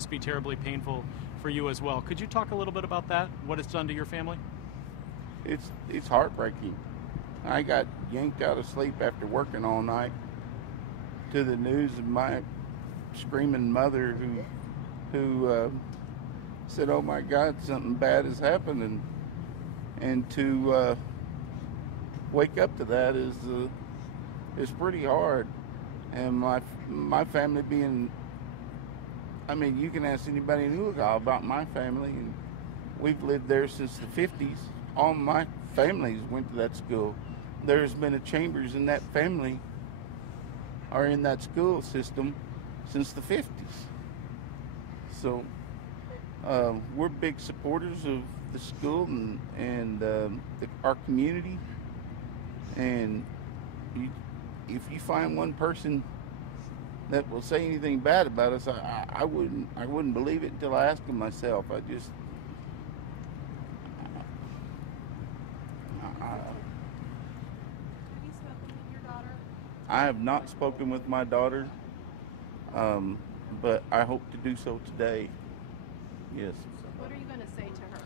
must be terribly painful for you as well. Could you talk a little bit about that, what it's done to your family? It's heartbreaking. I got yanked out of sleep after working all night to the news of my screaming mother who said, "Oh my God, something bad has happened," and to wake up to that is pretty hard. And my family being, I mean, you can ask anybody in Ulica about my family, and we've lived there since the 50s. All my families went to that school. There's been a Chambers in that family or in that school system since the 50s. So we're big supporters of the school and our community. And if you find one person that will say anything bad about us, I wouldn't believe it until I ask them myself. Have you spoken with your daughter? I have not spoken with my daughter, but I hope to do so today. Yes. What are you going to say to her?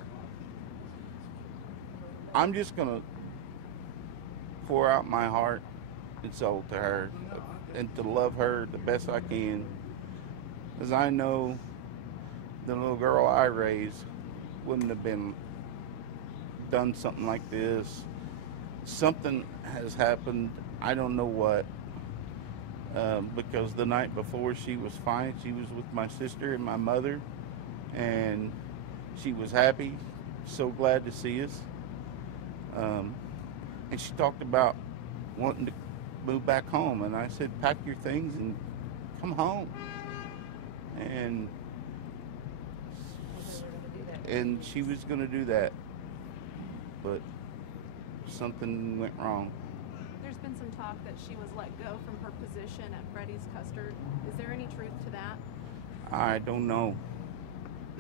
I'm just going to pour out my heart and soul to her and to love her the best I can, because I know the little girl I raised wouldn't have been done something like this. Something has happened, I don't know what, because the night before she was fine. She was with my sister and my mother, and she was happy, so glad to see us. And she talked about wanting to move back home, and I said, pack your things and come home. And she was going to do that, but something went wrong. There's been some talk that she was let go from her position at Freddy's Custard. Is there any truth to that? I don't know.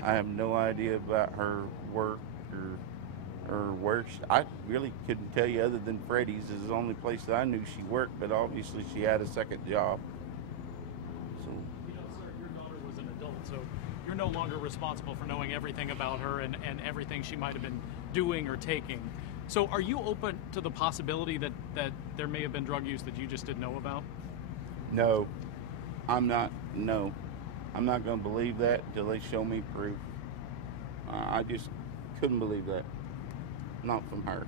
I have no idea about her work or where I really couldn't tell you, other than Freddy's is the only place that I knew she worked, but obviously she had a second job. So, Sir, your daughter was an adult, so you're no longer responsible for knowing everything about her and everything she might have been doing or taking. So are you open to the possibility that there may have been drug use that you just didn't know about? no, I'm not. No, I'm not going to believe that until they show me proof. I just couldn't believe that. Not from her.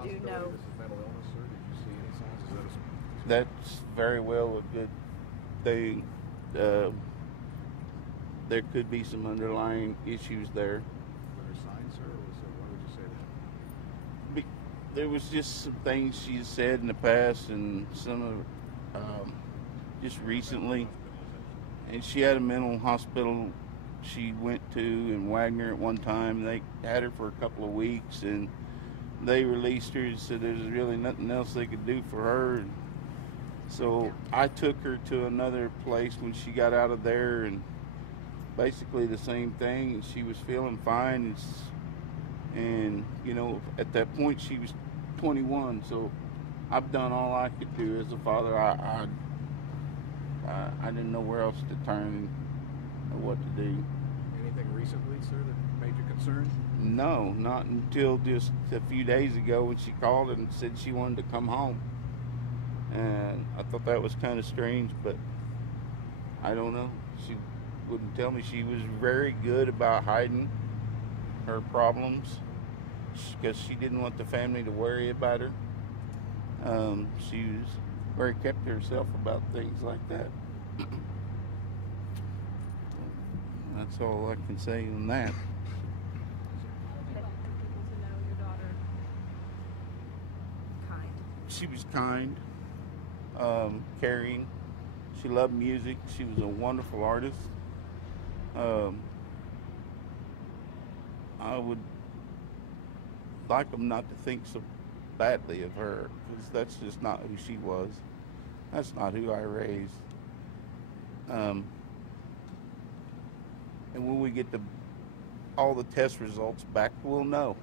I do know. This is mental illness, sir. Did you see any signs? Is that That's very well a good thing. There could be some underlying issues there. were there signs, sir? Or why would you say that? There was just some things she said in the past, and some of just recently. And she had a mental hospital she went to in Wagner at one time. They had her for a couple of weeks, and they released her and said there was really nothing else they could do for her. And so I took her to another place when she got out of there, and basically the same thing. And she was feeling fine, and you know, at that point she was 21. So I've done all I could do as a father. I didn't know where else to turn or what to do. Anything recently, sir, that made you concerned? No, not until just a few days ago when she called and said she wanted to come home. And I thought that was kind of strange, but I don't know. She wouldn't tell me. She was very good about hiding her problems because she didn't want the family to worry about her. She was very kept to herself about things like that. That's all I can say on that. People to know your daughter kind. She was kind, caring. She loved music. She was a wonderful artist. I would like them not to think so badly of her, because that's just not who she was. That's not who I raised. And when we get all the test results back, we'll know.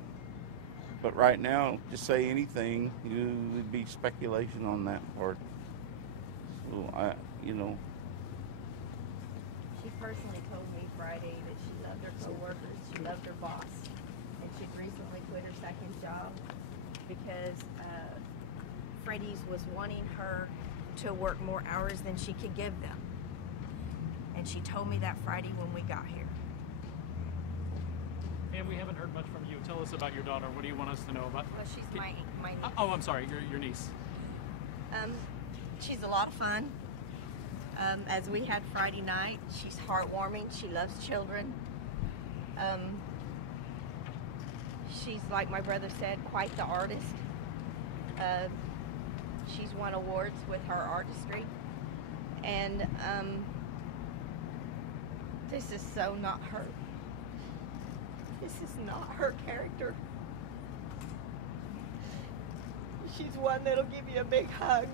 But right now, to say anything, it would be speculation on that part. So personally told me Friday that she loved her coworkers, she loved her boss, and she'd recently quit her second job because Freddy's was wanting her to work more hours than she could give them. And she told me that Friday when we got here. And we haven't heard much from you. Tell us about your daughter. What do you want us to know about? Well, she's my niece. Oh, I'm sorry, your niece. She's a lot of fun. As we had Friday night, she's heartwarming. She loves children. She's, like my brother said, quite the artist. She's won awards with her artistry. And this is so not her. This is not her character. She's one that'll give you a big hug.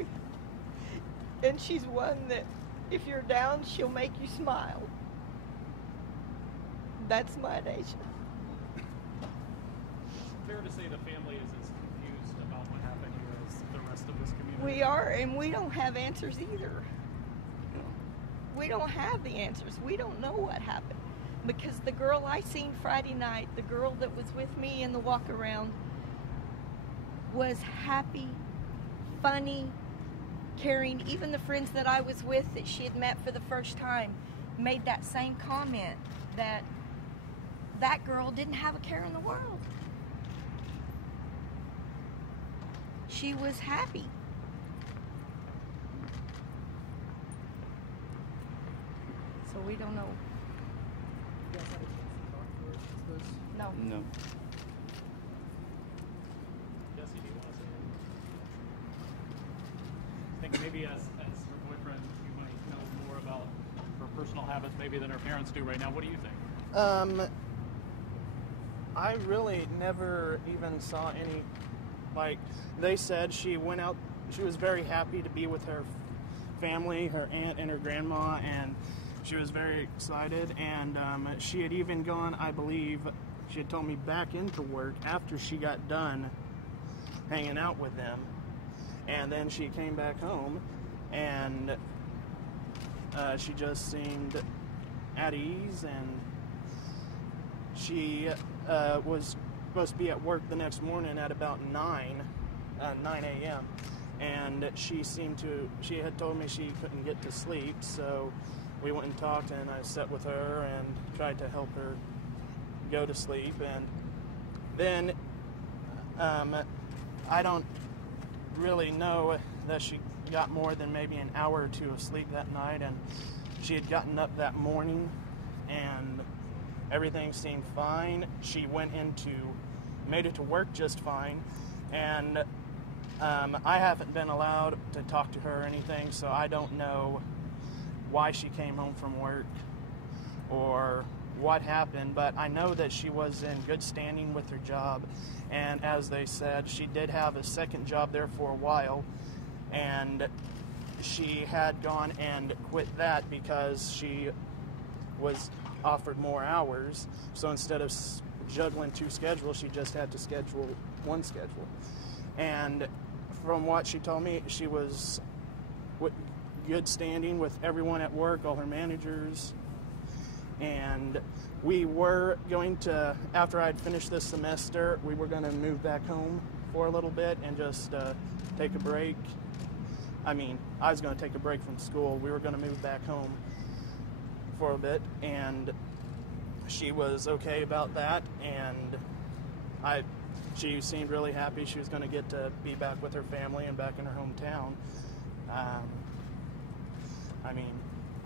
And she's one that, if you're down, she'll make you smile. That's my Daisha. Fair to say the family is as confused about what happened here as the rest of this community? We are, and we don't have answers either. We don't have the answers. We don't know what happened. Because the girl I seen Friday night, the girl that was with me in the walk around, was happy, funny, caring. Even the friends that I was with that she had met for the first time made that same comment, that that girl didn't have a care in the world. She was happy. So we don't know. You guys had a chance to talk to her since this? No. No. Jesse, do you want to say anything? I think maybe as her boyfriend, you might know more about her personal habits maybe than her parents do right now. What do you think? I really never even saw any, like, they said she went out, she was very happy to be with her family, her aunt and her grandma, and she was very excited, and she had even gone, I believe, she had told me, back into work after she got done hanging out with them, and then she came back home, and she just seemed at ease, and she was supposed to be at work the next morning at about 9 a.m. And she had told me she couldn't get to sleep, so we went and talked, and I sat with her and tried to help her go to sleep. And then I don't really know that she got more than maybe an hour or two of sleep that night, and she had gotten up that morning and everything seemed fine. She made it to work just fine, and I haven't been allowed to talk to her or anything, so I don't know why she came home from work or what happened, but I know that she was in good standing with her job, and as they said, she did have a second job there for a while, and she had gone and quit that because she was offered more hours, so instead of juggling two schedules, she just had to schedule one schedule. And from what she told me, she was good standing with everyone at work, all her managers, and we were going to, after I'd finished this semester, we were going to move back home for a little bit and just take a break. I mean, I was going to take a break from school. We were going to move back home for a bit, and she was okay about that, and she seemed really happy. She was going to get to be back with her family and back in her hometown. I mean,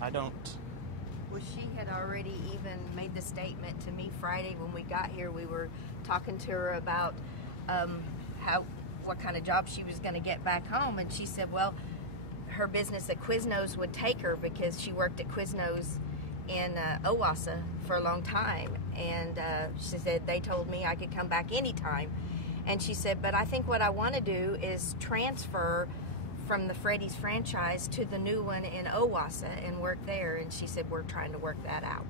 I don't... Well, she had already even made the statement to me Friday when we got here. We were talking to her about what kind of job she was going to get back home, and she said, well, her business at Quiznos would take her because she worked at Quiznos in OSU for a long time, and she said they told me I could come back anytime, and she said, but I think what I want to do is transfer from the Freddy's franchise to the new one in OSU and work there, and she said we're trying to work that out.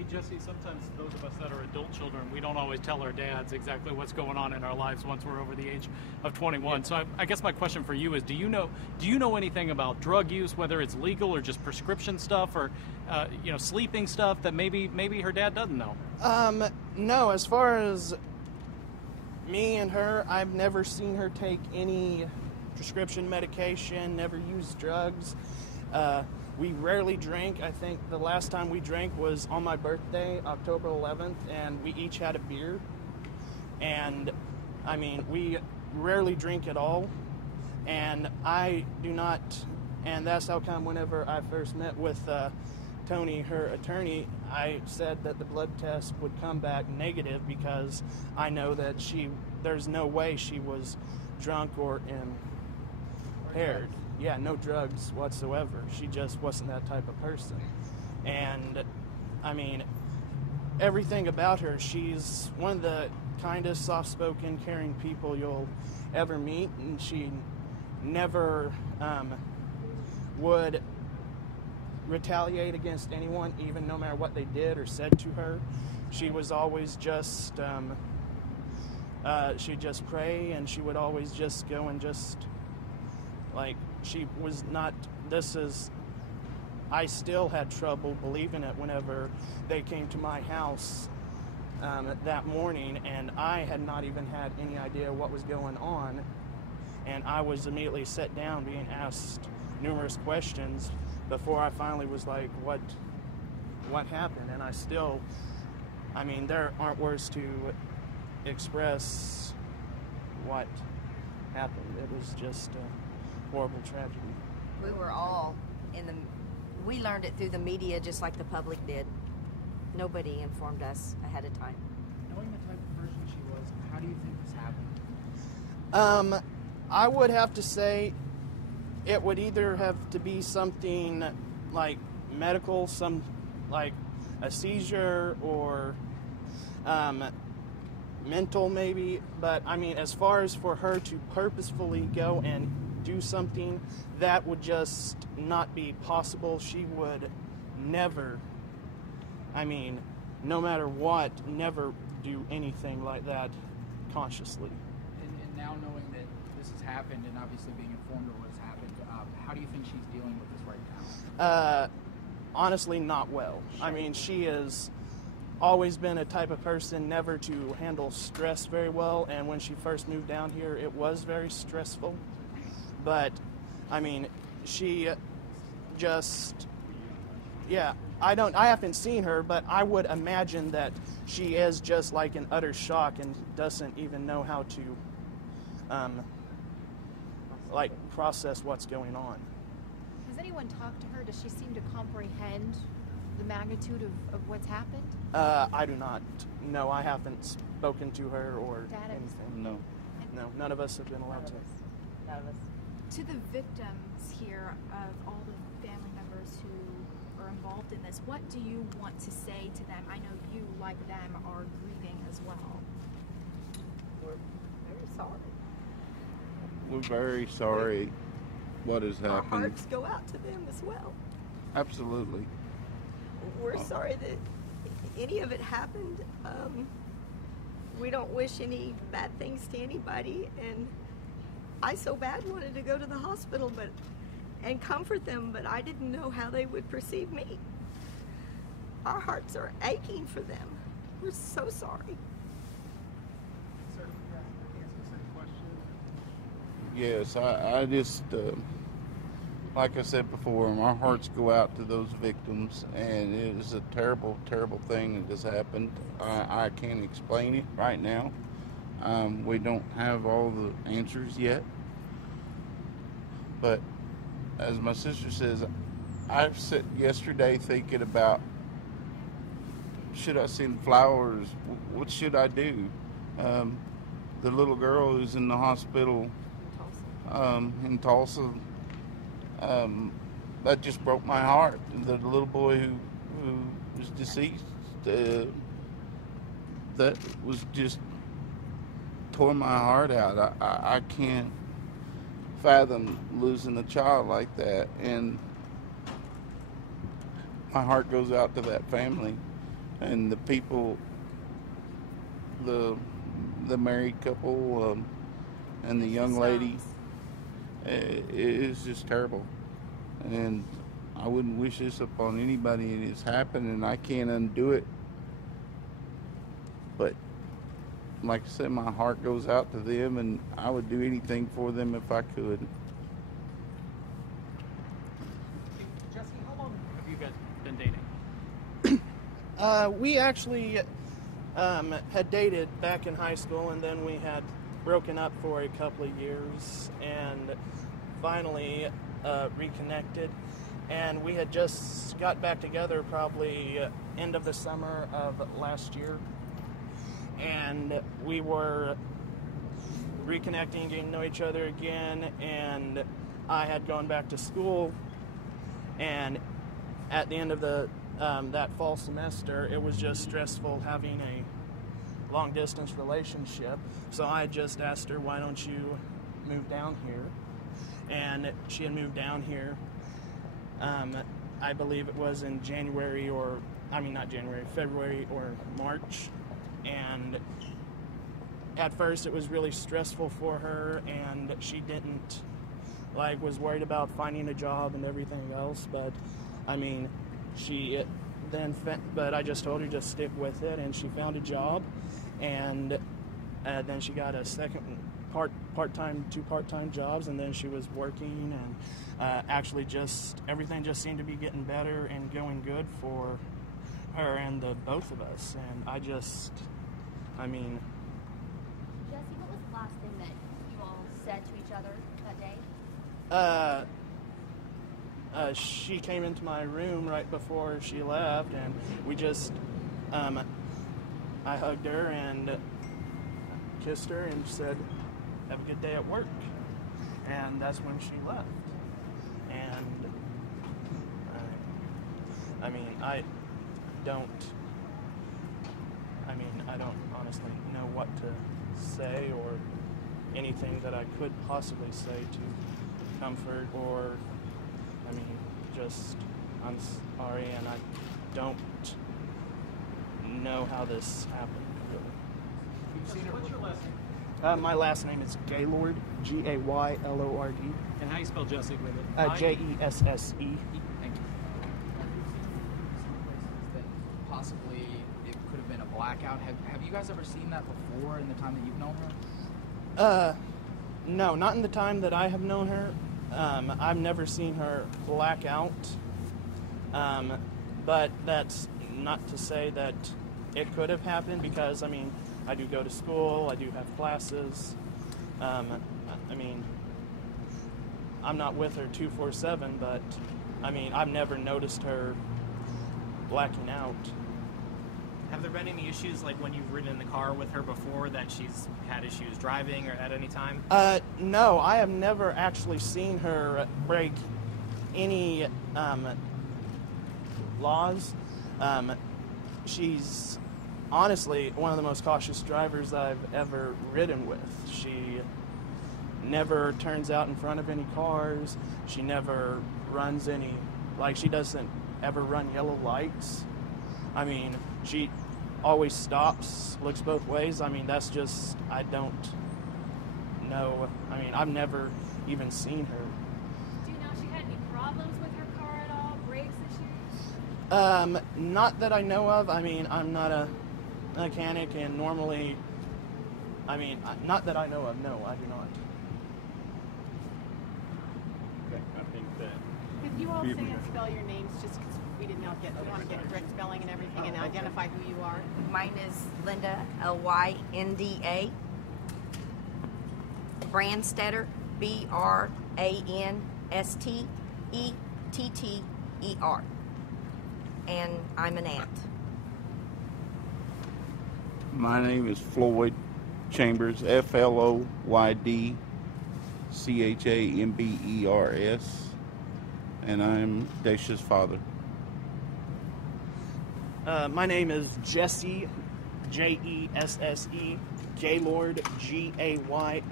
Hey, Jesse, sometimes those of us that are adult children, we don't always tell our dads exactly what's going on in our lives once we're over the age of 21. So I guess my question for you is, do you know anything about drug use, whether it's legal or just prescription stuff, or sleeping stuff that maybe her dad doesn't know? No, as far as me and her, I've never seen her take any prescription medication, never use drugs. We rarely drink. I think the last time we drank was on my birthday, October 11th, and we each had a beer. And, I mean, we rarely drink at all. And I do not, and that's how come whenever I first met with Tony, her attorney, I said that the blood test would come back negative because I know that there's no way she was drunk or impaired. Yeah, no drugs whatsoever. She just wasn't that type of person. And, I mean, everything about her, she's one of the kindest, soft-spoken, caring people you'll ever meet, and she never would retaliate against anyone, even no matter what they did or said to her. She was always just, she'd just pray, and she would always just go and just, like, she was not, I still had trouble believing it whenever they came to my house that morning, and I had not even had any idea what was going on, and I was immediately set down being asked numerous questions before I finally was like, what happened? And I still, I mean, there aren't words to express what happened. It was just horrible tragedy. We were all we learned it through the media just like the public did. Nobody informed us ahead of time. Knowing the type of person she was, how do you think this happened? I would have to say it would either have to be something like medical, like a seizure, or mental maybe. But I mean, as far as for her to purposefully go and do something, that would just not be possible. She would never, I mean, no matter what, never do anything like that consciously. And now knowing that this has happened, and obviously being informed of what has happened, how do you think she's dealing with this right now? Honestly, not well. I mean, she has always been a type of person never to handle stress very well, and when she first moved down here, it was very stressful. But, I mean, she just, yeah, I haven't seen her, but I would imagine that she is just like in utter shock and doesn't even know how to, like, process what's going on. Has anyone talked to her? Does she seem to comprehend the magnitude of what's happened? I do not. No, I haven't spoken to her or Dad, anything. No. No, none of us have been allowed to. None of us. To the victims here of all the family members who are involved in this, what do you want to say to them? I know you, like them, are grieving as well. We're very sorry. We're very sorry what has Our happened. hearts go out to them as well. Absolutely. We're sorry that any of it happened. We don't wish any bad things to anybody, and I so bad wanted to go to the hospital and comfort them, but I didn't know how they would perceive me. Our hearts are aching for them. We're so sorry. Sir, can you ask the same question? Yes, I just, like I said before, my hearts go out to those victims, and it is a terrible, terrible thing that has happened. I can't explain it right now. We don't have all the answers yet. But as my sister says, I've sat yesterday thinking about, should I send flowers? What should I do? The little girl who's in the hospital in Tulsa, that just broke my heart. The little boy who was deceased, that was just tore my heart out. I can't fathom losing a child like that, and my heart goes out to that family. and the people, the married couple, and the young lady. It is just terrible, and I wouldn't wish this upon anybody, and it's happened, and I can't undo it. But like I said, my heart goes out to them, and I would do anything for them if I could. Jesse, how long have you guys been dating? We actually had dated back in high school, and then we had broken up for a couple of years, and finally reconnected. And we had just got back together probably end of the summer of last year. And we were reconnecting, getting to know each other again, and I had gone back to school. And at the end of the that fall semester, it was just stressful having a long-distance relationship. So I just asked her, why don't you move down here? And she had moved down here. I believe it was in February or March. And at first it was really stressful for her, and she didn't, was worried about finding a job and everything else. But but I just told her just stick with it, and she found a job, and then she got a second two part-time jobs, and then she was working, and actually everything just seemed to be getting better and going good for her and the both of us. And Jesse, what was the last thing that you all said to each other that day? She came into my room right before she left, and we just, I hugged her and kissed her and said, have a good day at work. And that's when she left. And I don't honestly know what to say or anything that I could possibly say to comfort, or I'm sorry, and I don't know how this happened, really. What's your last name? My last name is Gaylord, Gaylord. And how you spell Jesse with it? Jesse. Thank you. That possibly it could have been a blackout. Have you guys ever seen that before in the time that you've known her? No, not in the time that I have known her. I've never seen her black out. But that's not to say that it could have happened, because I do go to school, I do have classes. I'm not with her 24/7, but I've never noticed her blacking out. Have there been any issues, like when you've ridden in the car with her before, that she's had issues driving or at any time? No, I have never actually seen her break any laws. She's honestly one of the most cautious drivers I've ever ridden with. She never turns out in front of any cars. She never runs any, she doesn't ever run yellow lights. She always stops, looks both ways. That's just, I don't know. I've never even seen her. Do you know if she had any problems with her car at all? Brakes issues? Not that I know of. I'm not a mechanic, and normally, not that I know of. No, I do not. Okay, I think that. Could you all say and spell your names, just because we want to get correct spelling and everything, and identify who you are? Mine is Linda, Lynda. Brandstetter, Branstetter. And I'm an aunt. My name is Floyd Chambers, FLOYD CHAMBERS, and I'm Dacia's father. My name is Jesse, JESSE, Gaylord, GAYLORD,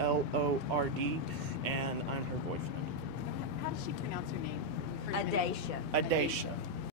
and I'm her boyfriend. How does she pronounce her name? Adacia. Adacia.